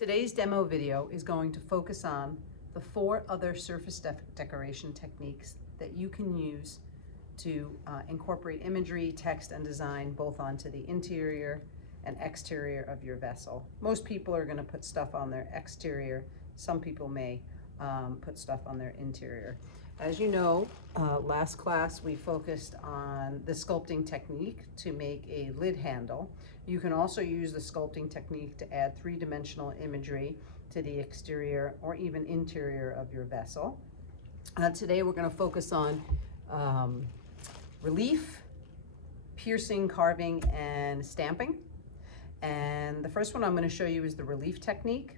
Today's demo video is going to focus on the 4 other surface decoration techniques that you can use to incorporate imagery, text, and design both onto the interior and exterior of your vessel. Most people are going to put stuff on their exterior. Some people may put stuff on their interior. As you know, last class we focused on the sculpting technique to make a lid handle. You can also use the sculpting technique to add 3-dimensional imagery to the exterior or even interior of your vessel. Today we're going to focus on relief, piercing, carving, and stamping. And the first one I'm going to show you is the relief technique.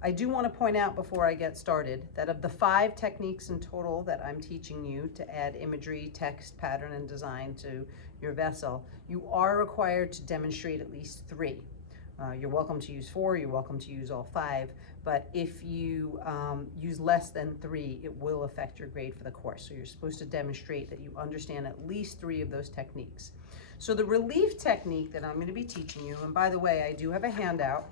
I do want to point out before I get started that of the 5 techniques in total that I'm teaching you to add imagery, text, pattern, and design to your vessel, you are required to demonstrate at least 3. You're welcome to use 4, you're welcome to use all 5, but if you use less than 3, it will affect your grade for the course. So you're supposed to demonstrate that you understand at least 3 of those techniques. So the relief technique that I'm going to be teaching you, and by the way, I do have a handout.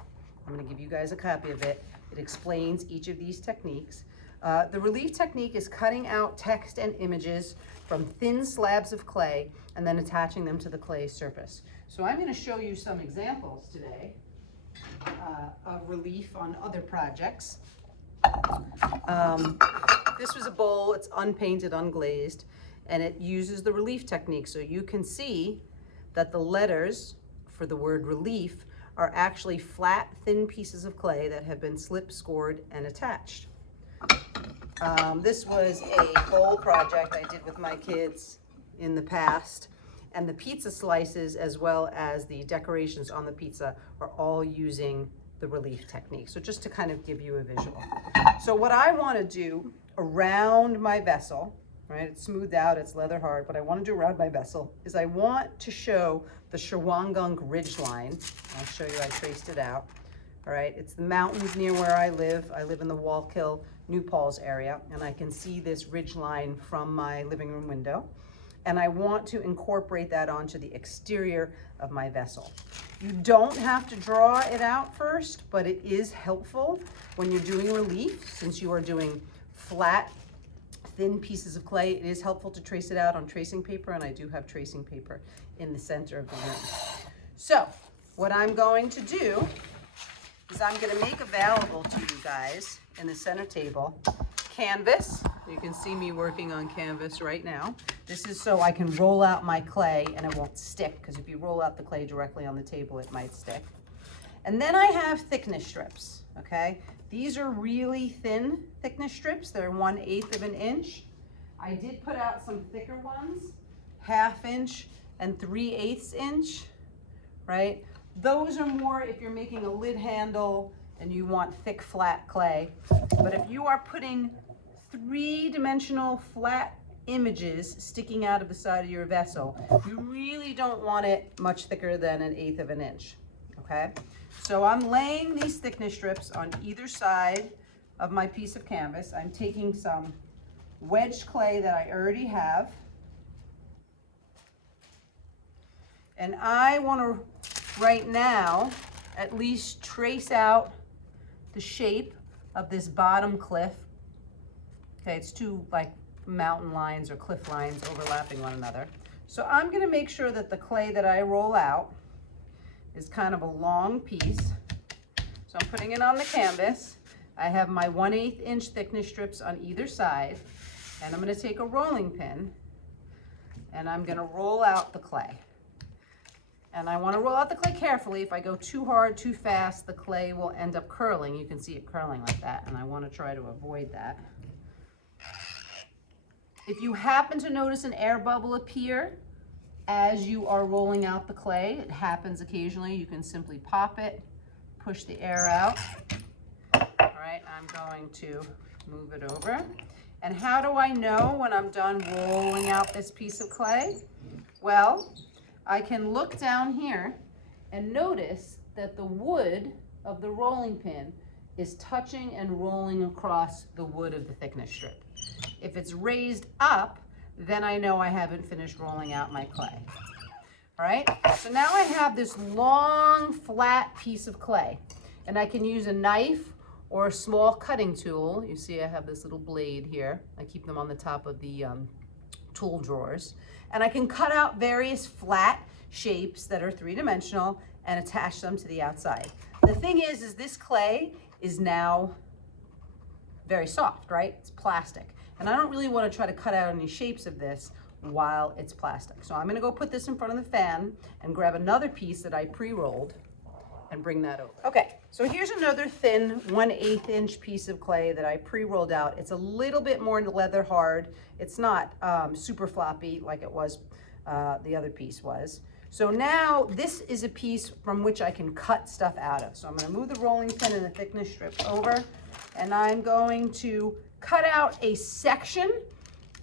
I'm going to give you guys a copy of it. It explains each of these techniques. The relief technique is cutting out text and images from thin slabs of clay and then attaching them to the clay surface. So I'm going to show you some examples today of relief on other projects. This was a bowl. It's unpainted, unglazed, and it uses the relief technique. So you can see that the letters for the word relief are actually flat, thin pieces of clay that have been slip scored and attached. This was a bowl project I did with my kids in the past, and the pizza slices as well as the decorations on the pizza are all using the relief technique. So just to kind of give you a visual. So what I want to do around my vessel, right, it's smoothed out, it's leather hard, what I want to do around my vessel is I want to show the Shawangunk ridge line. I'll show you, I traced it out. All right, it's the mountains near where I live. I live in the Wallkill, New Paltz area, and I can see this ridge line from my living room window. And I want to incorporate that onto the exterior of my vessel. You don't have to draw it out first, but it is helpful when you're doing relief, since you are doing flat, thin pieces of clay. It is helpful to trace it out on tracing paper, and I do have tracing paper in the center of the room. So what I'm going to do is I'm going to make available to you guys in the center table canvas. You can see me working on canvas right now. This is so I can roll out my clay and it won't stick, because if you roll out the clay directly on the table, it might stick. And then I have thickness strips, okay? These are really thin thickness strips. They're 1/8 of an inch. I did put out some thicker ones, 1/2 inch and 3/8 inch, right? Those are more if you're making a lid handle and you want thick, flat clay. But if you are putting 3-dimensional flat images sticking out of the side of your vessel, you really don't want it much thicker than 1/8 of an inch, okay? So I'm laying these thickness strips on either side of my piece of canvas. I'm taking some wedged clay that I already have, and I want to right now at least trace out the shape of this bottom cliff. Okay, it's 2 like mountain lines or cliff lines overlapping one another. So I'm going to make sure that the clay that I roll out is kind of a long piece. So I'm putting it on the canvas. I have my 1/8 inch thickness strips on either side, and I'm going to take a rolling pin and I'm going to roll out the clay. And I want to roll out the clay carefully. If I go too hard, too fast, the clay will end up curling. You can see it curling like that, and I want to try to avoid that. If you happen to notice an air bubble appear as you are rolling out the clay, it happens occasionally, you can simply pop it, push the air out. All right, I'm going to move it over. And how do I know when I'm done rolling out this piece of clay? Well, I can look down here and notice that the wood of the rolling pin is touching and rolling across the wood of the thickness strip. If it's raised up, then I know I haven't finished rolling out my clay. All right, so now I have this long, flat piece of clay. And I can use a knife or a small cutting tool. You see I have this little blade here. I keep them on the top of the tool drawers. And I can cut out various flat shapes that are three-dimensional and attach them to the outside. The thing is this clay is now very soft, right? It's plastic. And I don't really want to try to cut out any shapes of this while it's plastic. So I'm gonna go put this in front of the fan and grab another piece that I pre-rolled and bring that over. Okay, so here's another thin 1/8 inch piece of clay that I pre-rolled out. It's a little bit more leather hard. It's not super floppy like it was, the other piece was. So now this is a piece from which I can cut stuff out of. So I'm gonna move the rolling pin and the thickness strip over, and I'm going to cut out a section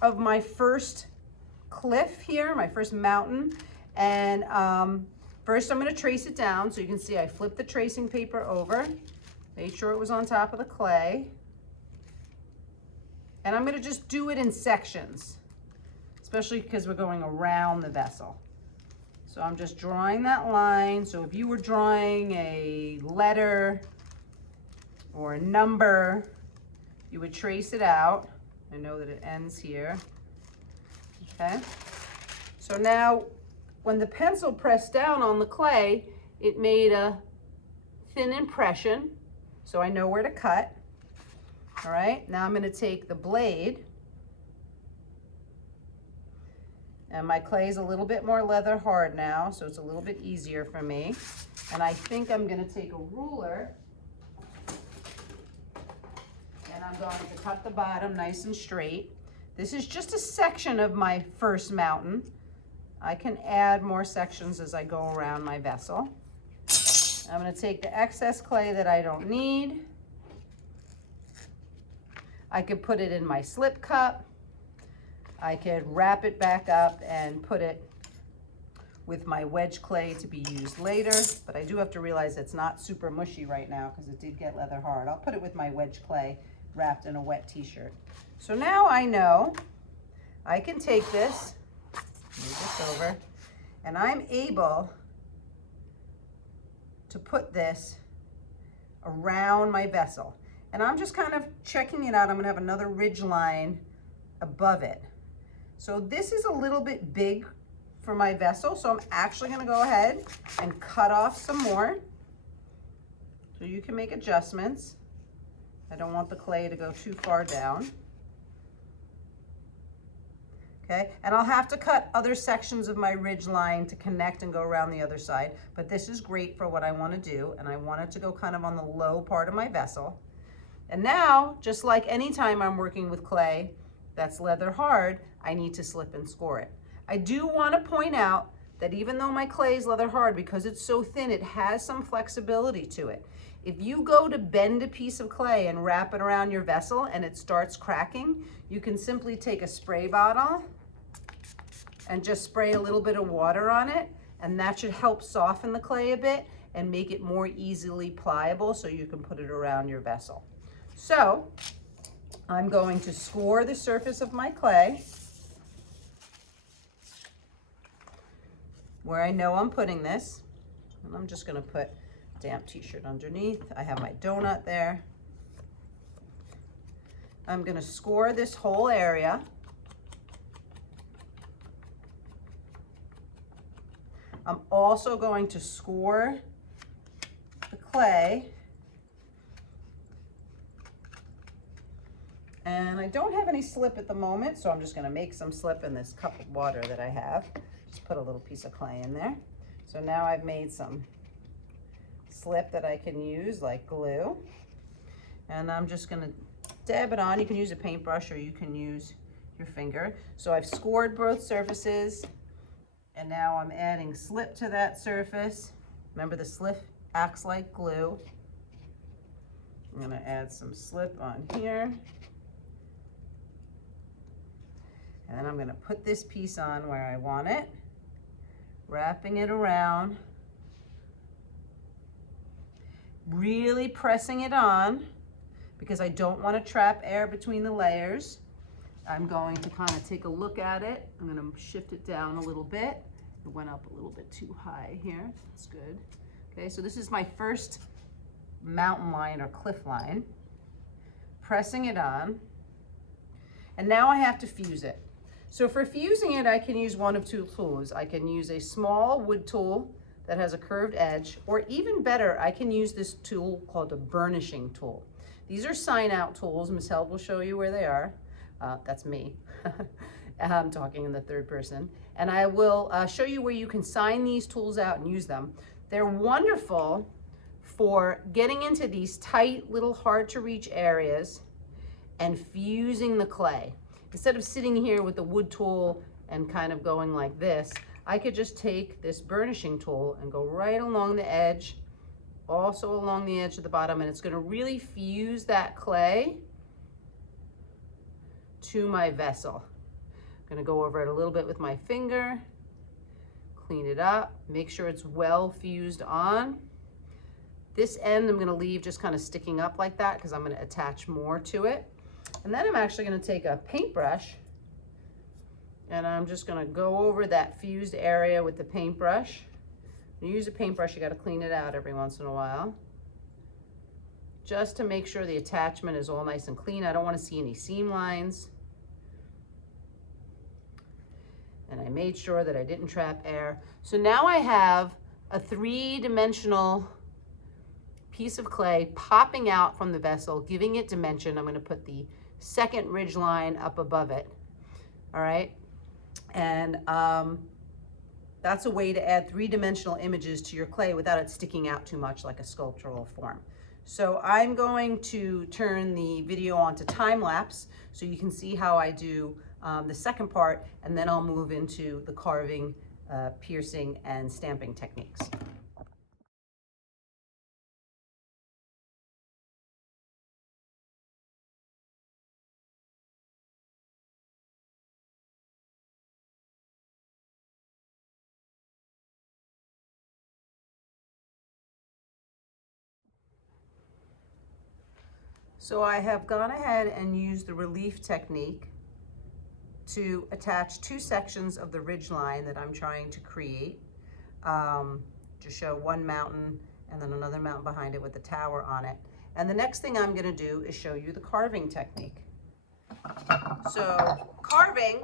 of my first cliff here, my first mountain. And first I'm gonna trace it down. So you can see I flipped the tracing paper over, made sure it was on top of the clay. And I'm gonna just do it in sections, especially because we're going around the vessel. So I'm just drawing that line. So if you were drawing a letter or a number, you would trace it out. I know that it ends here. Okay. So now when the pencil pressed down on the clay, it made a thin impression. So I know where to cut. All right. Now I'm going to take the blade, and my clay is a little bit more leather hard now, so it's a little bit easier for me. And I think I'm going to take a ruler, and I'm going to cut the bottom nice and straight. This is just a section of my first mountain. I can add more sections as I go around my vessel. I'm going to take the excess clay that I don't need. I could put it in my slip cup. I could wrap it back up and put it with my wedge clay to be used later, but I do have to realize it's not super mushy right now because it did get leather hard. I'll put it with my wedge clay wrapped in a wet t-shirt. So now I know I can take this, move this over, and I'm able to put this around my vessel. And I'm just kind of checking it out. I'm gonna have another ridge line above it. So this is a little bit big for my vessel, so I'm actually gonna go ahead and cut off some more. So you can make adjustments. I don't want the clay to go too far down. Okay, and I'll have to cut other sections of my ridge line to connect and go around the other side, but this is great for what I want to do, and I want it to go kind of on the low part of my vessel. And now, just like any time I'm working with clay that's leather hard, I need to slip and score it. I do want to point out that even though my clay is leather hard, because it's so thin, it has some flexibility to it. If you go to bend a piece of clay and wrap it around your vessel and it starts cracking, you can simply take a spray bottle and just spray a little bit of water on it, and that should help soften the clay a bit and make it more easily pliable so you can put it around your vessel. So I'm going to score the surface of my clay where I know I'm putting this, and I'm just going to put damp t-shirt underneath. I have my donut there. I'm going to score this whole area. I'm also going to score the clay. And I don't have any slip at the moment, so I'm just going to make some slip in this cup of water that I have. Just put a little piece of clay in there. So now I've made some slip that I can use like glue. And I'm just going to dab it on. You can use a paintbrush or you can use your finger. So I've scored both surfaces. And now I'm adding slip to that surface. Remember, the slip acts like glue. I'm going to add some slip on here. And then I'm going to put this piece on where I want it, wrapping it around, really pressing it on because I don't want to trap air between the layers. I'm going to kind of take a look at it. I'm going to shift it down a little bit. It went up a little bit too high here. That's good. Okay, so this is my first mountain line or cliff line, pressing it on, and now I have to fuse it. So for fusing it, I can use one of two tools. I can use a small wood tool that has a curved edge, or even better, I can use this tool called a burnishing tool. These are sign-out tools. Ms. Held will show you where they are. That's me. I'm talking in the third person. And I will show you where you can sign these tools out and use them. They're wonderful for getting into these tight, little hard-to-reach areas and fusing the clay. Instead of sitting here with the wood tool and kind of going like this, I could just take this burnishing tool and go right along the edge, also along the edge of the bottom, and it's going to really fuse that clay to my vessel. I'm going to go over it a little bit with my finger, clean it up, make sure it's well fused on. This end I'm going to leave just kind of sticking up like that because I'm going to attach more to it. And then I'm actually going to take a paintbrush and I'm just going to go over that fused area with the paintbrush. When you use a paintbrush, you got to clean it out every once in a while, just to make sure the attachment is all nice and clean. I don't want to see any seam lines. And I made sure that I didn't trap air. So now I have a three-dimensional piece of clay popping out from the vessel, giving it dimension. I'm going to put the second ridge line up above it. All right. And that's a way to add three-dimensional images to your clay without it sticking out too much like a sculptural form. So I'm going to turn the video on to time lapse so you can see how I do the second part, and then I'll move into the carving, piercing, and stamping techniques. So I have gone ahead and used the relief technique to attach two sections of the ridge line that I'm trying to create, to show one mountain and then another mountain behind it with the tower on it. And the next thing I'm going to do is show you the carving technique. So carving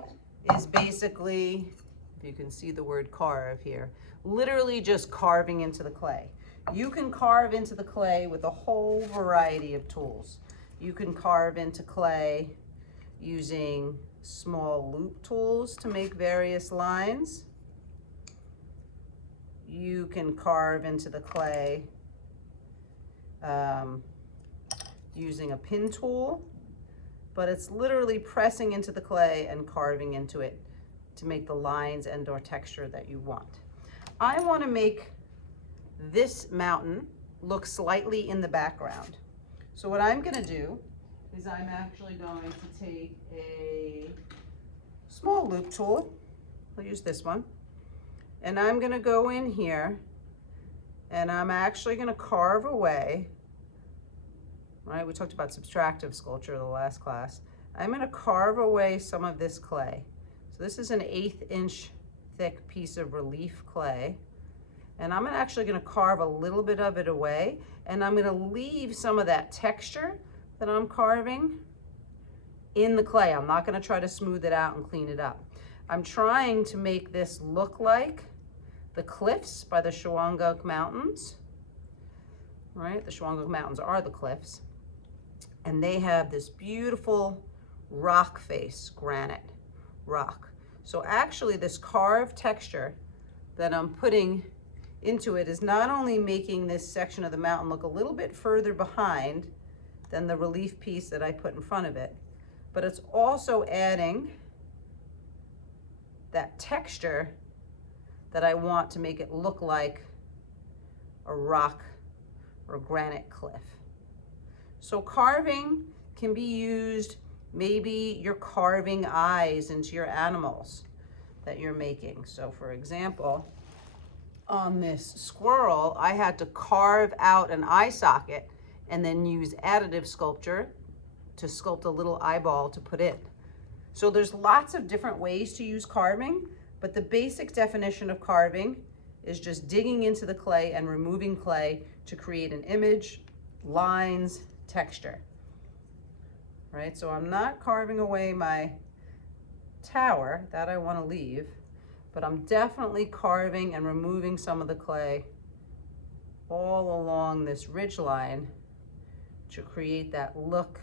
is basically, if you can see the word carve here, literally just carving into the clay. You can carve into the clay with a whole variety of tools. You can carve into clay using small loop tools to make various lines. You can carve into the clay using a pin tool, but it's literally pressing into the clay and carving into it to make the lines and or texture that you want. I want to make this mountain look slightly in the background. So what I'm going to do is I'm actually going to take a small loop tool. I'll use this one. And I'm going to go in here and I'm actually going to carve away. Right, we talked about subtractive sculpture in the last class. I'm going to carve away some of this clay. So this is an 1/8 inch thick piece of relief clay. And I'm actually going to carve a little bit of it away, and I'm going to leave some of that texture that I'm carving in the clay. I'm not going to try to smooth it out and clean it up. I'm trying to make this look like the cliffs by the Shawangunk Mountains. Right? The Shawangunk Mountains are the cliffs. And they have this beautiful rock face, granite rock. So actually this carved texture that I'm putting into it is not only making this section of the mountain look a little bit further behind than the relief piece that I put in front of it, but it's also adding that texture that I want to make it look like a rock or granite cliff. So carving can be used, maybe you're carving eyes into your animals that you're making. So for example, on this squirrel, I had to carve out an eye socket and then use additive sculpture to sculpt a little eyeball to put in. So there's lots of different ways to use carving, but the basic definition of carving is just digging into the clay and removing clay to create an image lines, texture, right? So I'm not carving away my tower, that I want to leave, but I'm definitely carving and removing some of the clay all along this ridge line to create that look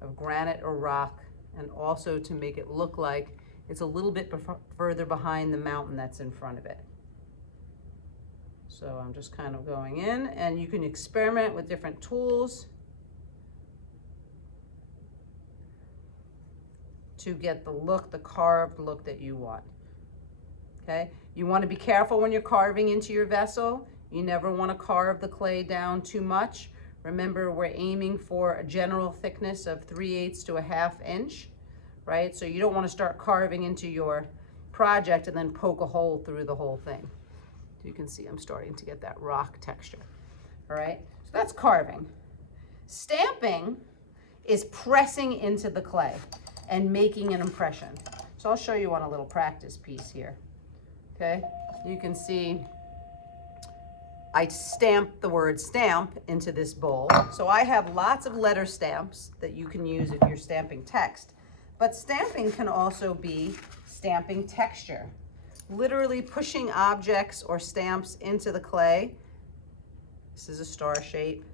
of granite or rock, and also to make it look like it's a little bit further behind the mountain that's in front of it. So I'm just kind of going in, and you can experiment with different tools to get the look, the carved look that you want. Okay, you want to be careful when you're carving into your vessel. You never want to carve the clay down too much. Remember, we're aiming for a general thickness of 3/8 to a 1/2 inch, right? So you don't want to start carving into your project and then poke a hole through the whole thing. You can see I'm starting to get that rock texture, all right? So that's carving. Stamping is pressing into the clay and making an impression. So I'll show you on a little practice piece here, okay? You can see I stamped the word stamp into this bowl. So I have lots of letter stamps that you can use if you're stamping text. But stamping can also be stamping texture. Literally pushing objects or stamps into the clay. This is a star shape.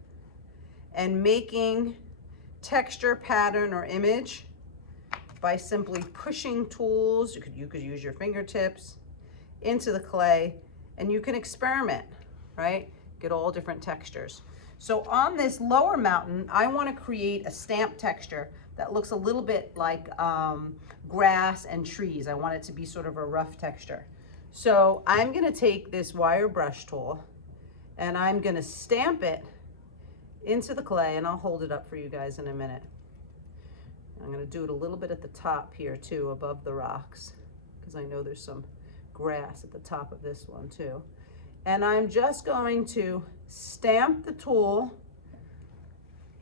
And making texture, pattern, or image by simply pushing tools. You could use your fingertips into the clay, and you can experiment, right? Get all different textures. So on this lower mountain, I want to create a stamp texture that looks a little bit like grass and trees. I want it to be sort of a rough texture. So I'm going to take this wire brush tool and I'm going to stamp it into the clay, and I'll hold it up for you guys in a minute. I'm going to do it a little bit at the top here too, above the rocks, because I know there's some grass at the top of this one too. And I'm just going to stamp the tool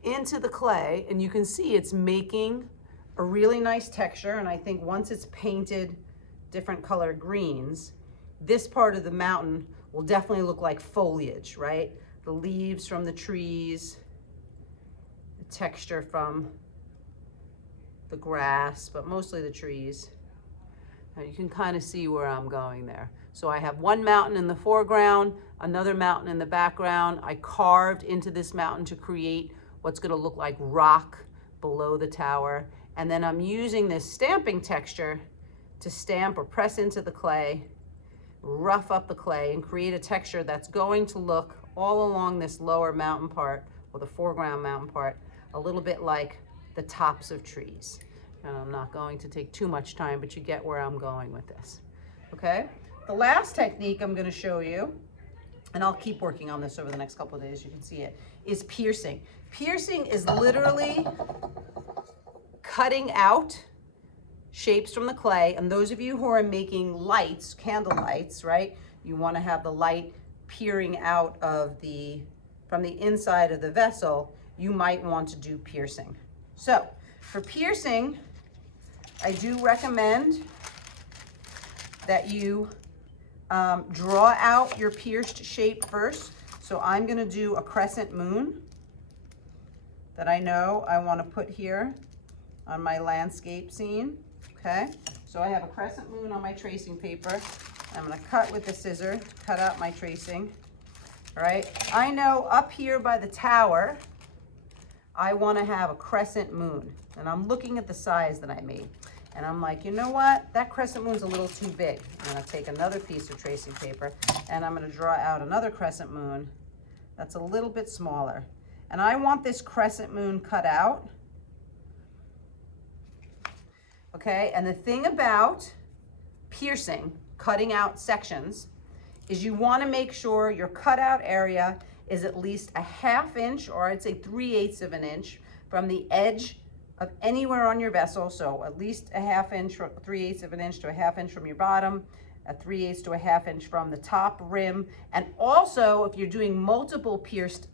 into the clay, and you can see it's making a really nice texture. And I think once it's painted different color greens, this part of the mountain will definitely look like foliage, right? The leaves from the trees, the texture from the grass, but mostly the trees. Now you can kind of see where I'm going there. So I have one mountain in the foreground, another mountain in the background. I carved into this mountain to create what's going to look like rock below the tower. And then I'm using this stamping texture to stamp or press into the clay, rough up the clay, and create a texture that's going to look all along this lower mountain part, or the foreground mountain part, a little bit like the tops of trees. And I'm not going to take too much time, but you get where I'm going with this, okay? The last technique I'm going to show you, and I'll keep working on this over the next couple of days, you can see it, is piercing. Piercing is literally cutting out shapes from the clay. And those of you who are making lights, candle lights, right? You want to have the light peering out of from the inside of the vessel. You might want to do piercing. So for piercing, I do recommend that you draw out your pierced shape first. So I'm going to do a crescent moon that I know I want to put here on my landscape scene. Okay, so I have a crescent moon on my tracing paper. I'm going to cut with the scissor to cut out my tracing. All right, I know up here by the tower, I want to have a crescent moon, and I'm looking at the size that I made. And I'm like, you know what? That crescent moon's a little too big. I'm going to take another piece of tracing paper, and I'm going to draw out another crescent moon that's a little bit smaller. And I want this crescent moon cut out. Okay, and the thing about piercing, cutting out sections, is you want to make sure your cutout area is at least a 1/2 inch, or I'd say 3/8 of an inch from the edge of anywhere on your vessel. So at least a 1/2 inch, 3/8 of an inch to a 1/2 inch from your bottom, a 3/8 to a 1/2 inch from the top rim. And also, if you're doing multiple pierced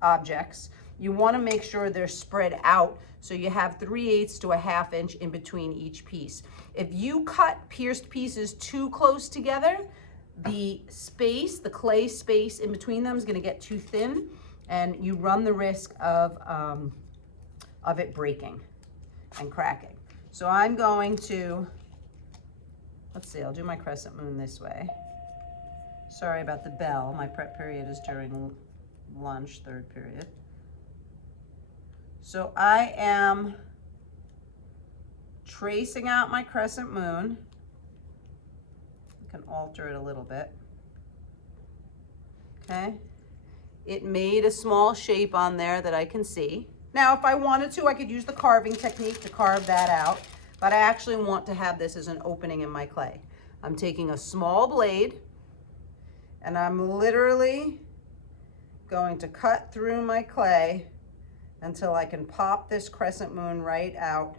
objects, you want to make sure they're spread out, so you have 3/8 to a 1/2 inch in between each piece. If you cut pierced pieces too close together, the space, the clay space in between them is going to get too thin, and you run the risk of it breaking and cracking. So I'm going to, let's see, I'll do my crescent moon this way. Sorry about the bell. My prep period is during lunch, third period. So I am tracing out my crescent moon. I can alter it a little bit. Okay. It made a small shape on there that I can see. Now, if I wanted to, I could use the carving technique to carve that out, but I actually want to have this as an opening in my clay. I'm taking a small blade, and I'm literally going to cut through my clay until I can pop this crescent moon right out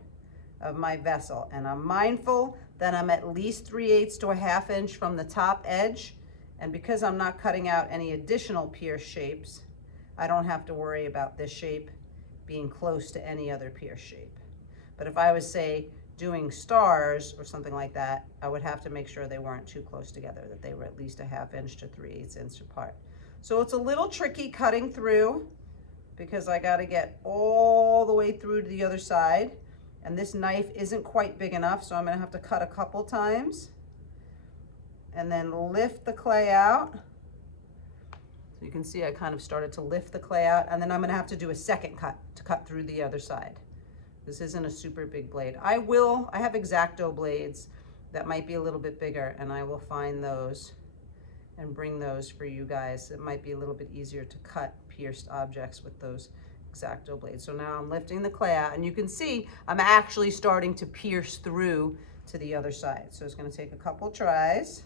of my vessel. And I'm mindful that I'm at least 3/8 to a 1/2 inch from the top edge. And because I'm not cutting out any additional pierce shapes, I don't have to worry about this shape being close to any other pierce shape. But if I was, say, doing stars or something like that, I would have to make sure they weren't too close together, that they were at least a 1/2 inch to 3/8 inch apart. So it's a little tricky cutting through because I got to get all the way through to the other side. And this knife isn't quite big enough, so I'm going to have to cut a couple times. And then lift the clay out. So you can see I kind of started to lift the clay out, and then I'm gonna have to do a second cut to cut through the other side. This isn't a super big blade. I have X-Acto blades that might be a little bit bigger, and I will find those and bring those for you guys. It might be a little bit easier to cut pierced objects with those X-Acto blades. So now I'm lifting the clay out, and you can see I'm actually starting to pierce through to the other side. So it's gonna take a couple tries.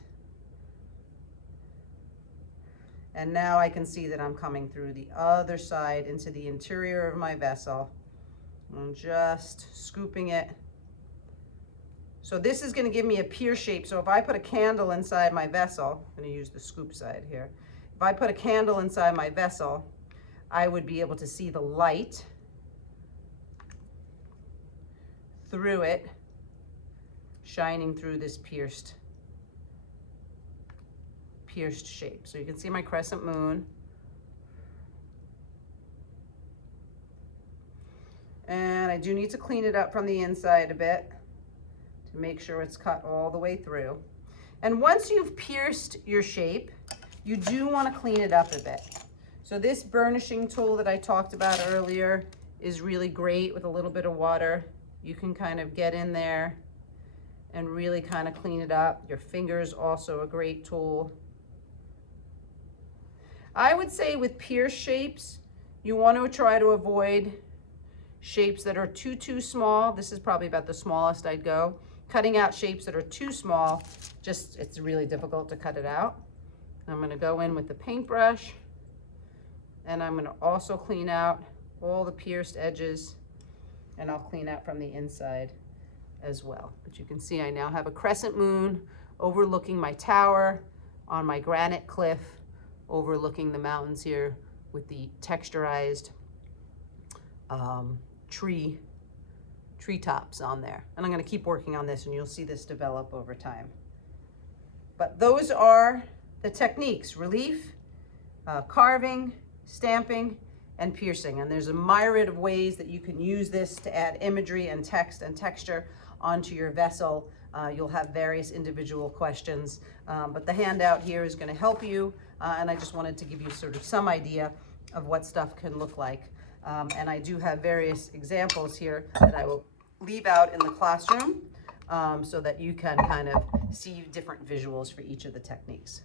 And now I can see that I'm coming through the other side into the interior of my vessel. I'm just scooping it. So this is going to give me a pierce shape. So if I put a candle inside my vessel, I'm going to use the scoop side here. If I put a candle inside my vessel, I would be able to see the light through it, shining through this pierced shape. So you can see my crescent moon. And I do need to clean it up from the inside a bit to make sure it's cut all the way through. And once you've pierced your shape, you do want to clean it up a bit. So this burnishing tool that I talked about earlier is really great with a little bit of water. You can kind of get in there and really kind of clean it up. Your finger is also a great tool. I would say with pierce shapes, you want to try to avoid shapes that are too small. This is probably about the smallest I'd go. Cutting out shapes that are too small, it's really difficult to cut it out. I'm going to go in with the paintbrush, and I'm going to also clean out all the pierced edges, and I'll clean out from the inside as well. But you can see I now have a crescent moon overlooking my tower on my granite cliff, overlooking the mountains here with the texturized tree tops on there. And I'm going to keep working on this, and you'll see this develop over time. But those are the techniques: relief, carving, stamping, and piercing. And there's a myriad of ways that you can use this to add imagery and text and texture onto your vessel. You'll have various individual questions, but the handout here is going to help you, and I just wanted to give you sort of some idea of what stuff can look like. And I do have various examples here that I will leave out in the classroom so that you can kind of see different visuals for each of the techniques.